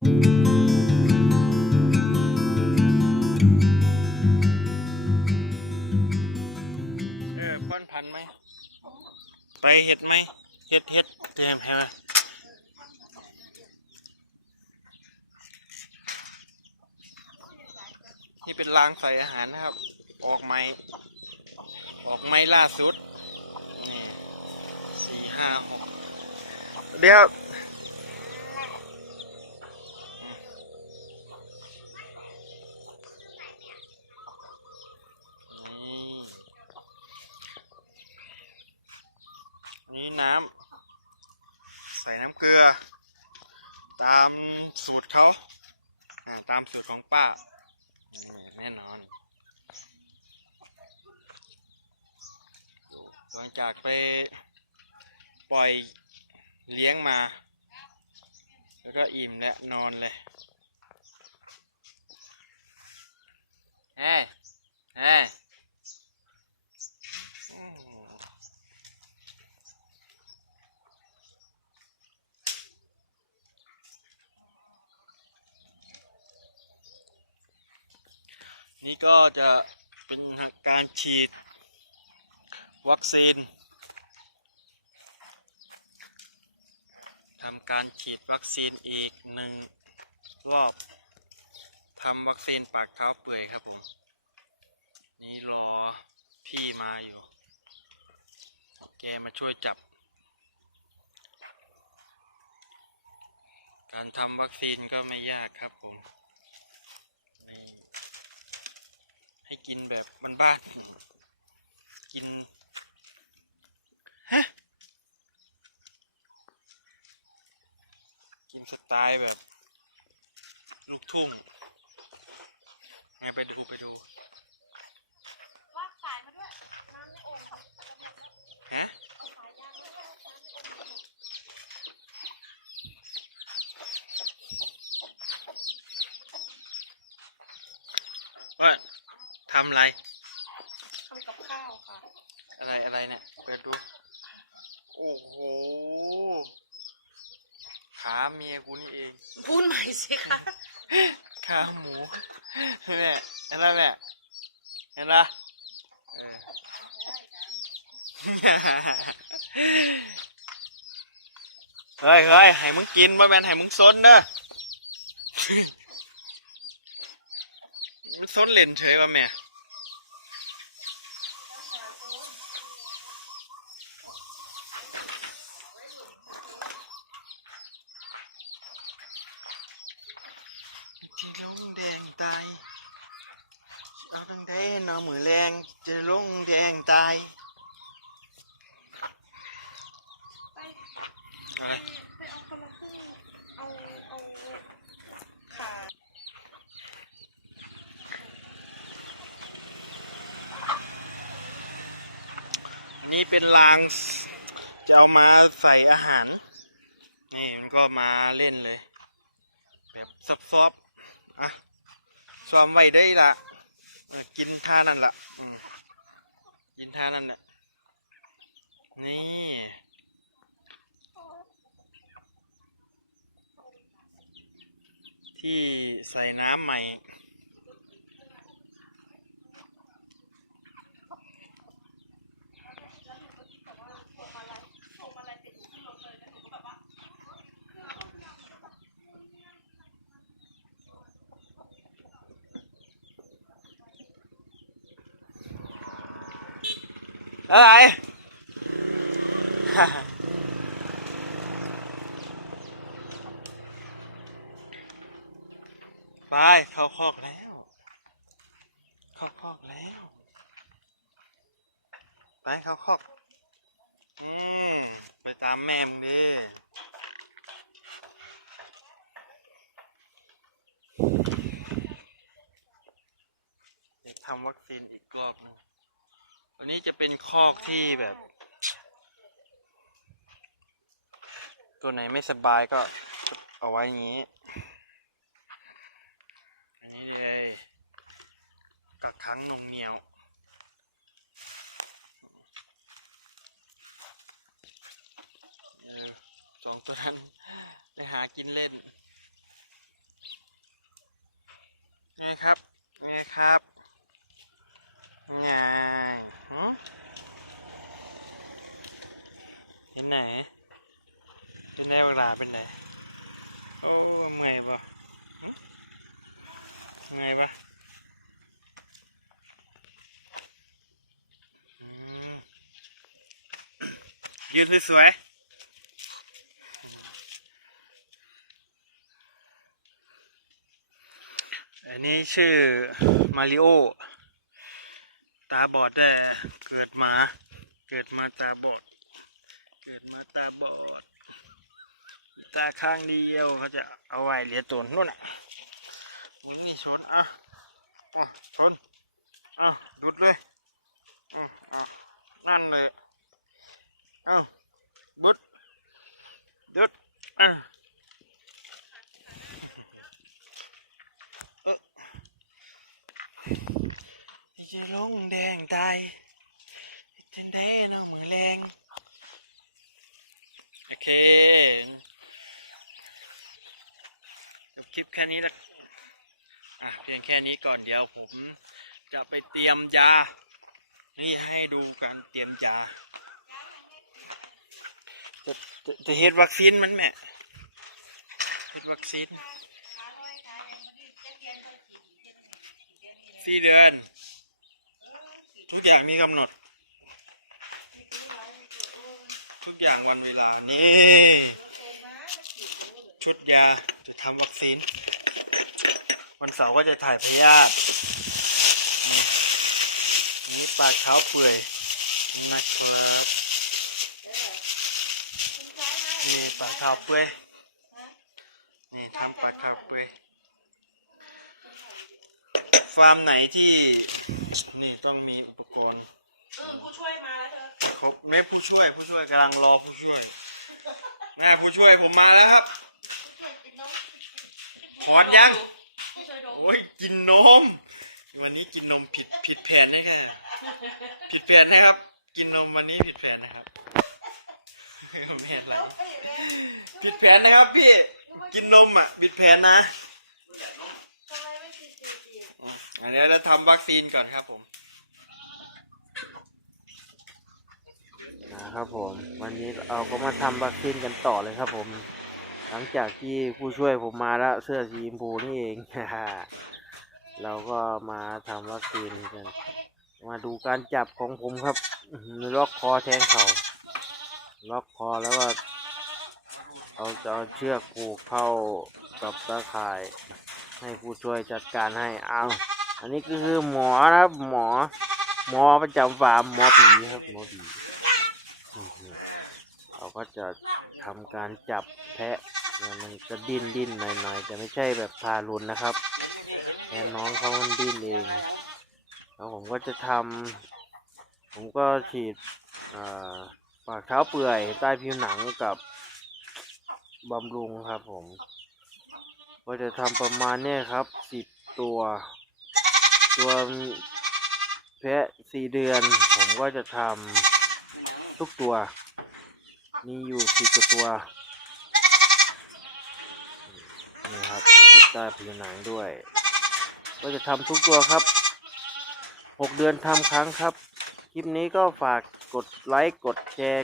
เออป้อนพันไหม ไปเห็ดไหม เห็ดเห็ดเตรียมให้มานี่เป็นรางใส่อาหารนะครับ ออกไม้ ออกไม้ล่าสุด นี่สี่ห้าหกเดี๋ยว ใส่น้ำใส่น้ำเกลือ ตามสูตรเขาตามสูตรของป้าแน่นอน หลังจากไปปล่อยเลี้ยงมา แล้วก็อิ่มและนอนเลยเฮ้ยเฮ้ยอืมนี่ ก็จะเป็นการฉีด วัคซีนทำการฉีดวัคซีนอีกหนึ่งรอบทำวัคซีนปากเท้าเปื่อยครับผม นี่รอพี่มาอยู่ แกมาช่วยจับ การทำวัคซีนก็ไม่ยากครับผมนี่ ให้กินแบบบ้านๆกินฮะกินสไตล์แบบ ลูกทุ่งไงไปดูไปดู ลากสายมาด้วย น้ำในโอ่งค่ะ ฮะ สายยางด้วยน้ำในโอ่ง ว่าทำอะไรทำกับข้าวค่ะ อะไรอะไรเนี่ยเปิดดูโอ้โหขาเมียกูนี่เองพูดใหม่สิคะขาหมูเนี่ยเห็นแล้วเนี่ยเห็นปะเออ เฮ้ยเฮ้ยให้มึงกินบ่แม่นให้มึงซนเด้อมันซนเล่นเฉยว่ะแม่ที่ลงแดงตาย เอาตั้งแต่นอมือแรงจะลงแดงตายไปเอากำลังขึ้นเอาเอาขานี่เป็นรางจะเอามาใส่อาหาร นี่มันก็มาเล่นเลย แบบซับซอบอะซ้อมไว้ได้ละ กินท่านั่นละกินท่านั่นแหละนี่ที่ใส่น้ำใหม่ อะไร ไป เข้าคอกแล้ว เข้าคอกแล้ว ไป เข้าคอกอืมไปตามแม่มึงดิทำวัคซีนอีกรอบนึง วันนี้จะเป็นคอกที่แบบ ตัวไหนไม่สบายก็เอาไว้อย่างนี้ อันนี้เลยกักขังนมเหนียวสองตัวนั้นไปหากินเล่น เป็นไงโอ้เมื่อยปะเมื่อยปะยืนสวยๆอันนี้ชื่อ มาริโอ ตาบอดได้เกิดมา เกิดมาตาบอด เกิดมาตาบอด ตาข้างเดียวเขาจะเอาไว้เหลียตัวนู่นน่ะดูนี่ชนอะอะชนอะดุดเลยอะนั่นเลยเอ้าดุดดุดอะเออจะลงแดงตายเทนเด้น้องมือแรง โอเคจบ แค่นี้ละอะเพียงแค่นี้ก่อนเดี๋ยวผมจะไปเตรียมยา นี่ให้ดูการเตรียมยา จะจะจะเฮ็ดวัคซีนมันแม่เฮ็ดวัคซีนสี่เดือน ทุกอย่างมีกำหนด ทุกอย่างวันเวลา นี่ ชุดยาจะทำวัคซีน วันเสาร์ก็จะถ่ายพยาธิอันนี้ปลาเท้าเปื่อยนะครับนี่ปลาเท้าเปื่อยนี่ทำปลาเท้าเปื่อยฟาร์มไหนที่นี่ต้องมีอุปกรณ์เออผู้ช่วยมาแล้วเธอครบไม่ผู้ช่วยผู้ช่วยกำลังรอผู้ช่วยแม่ผู้ช่วยผมมาแล้วครับ ถอนยังผู้ช่วยดมโอ้ยกินนม วันนี้กินนมผิดผิดแผนนะค่ะผิดแผนนะครับ กินนมวันนี้ผิดแผนนะครับไม่แผนอะไรแล้วไปอย่างไงผิดแผนนะครับพี่ กินนมอะผิดแผนนะทำไมไม่กินจริงอะอันนี้เราทำวัคซีนก่อนครับผมนะครับผม วันนี้เราก็มาทำวัคซีนกันต่อเลยครับผม หลังจากที่ผู้ช่วยผมมาแล้วเสื้อสีชมพูนี่เองเราก็มาทำวัคซีนกัน มาดูการจับของผมครับ ล็อกคอแทงเข่าล็อกคอแล้วก็เราจะเอาเชือกผูกเข้ากับตาข่าย ให้ผู้ช่วยจัดการให้เอาอันนี้ก็คือหมอนะครับหมอ หมอประจำฟาร์มหมอผีครับหมอผีเราก็จะทำการจับแพะ นี่ยมันจะดิ้นดิ้นหน่อยหน่อยๆแต่ไม่ใช่แบบทารุณนะครับแค่น้องเขามันดิ้นเองแล้วผมก็จะทำผมก็ฉีดปากเท้าเปื่อยใต้ผิวหนังกับบำรุงครับผม ก็จะทำประมาณนี้ครับสิบตัว ตัวแพะสี่เดือน ผมก็จะทำทุกตัว มีอยู่สิบตัว นี่ครับติดใต้ผิวหนังด้วย ก็จะทำทุกตัวครับ 6 เดือนทำครั้งครับ คลิปนี้ก็ฝากกดไลค์ กดแชร์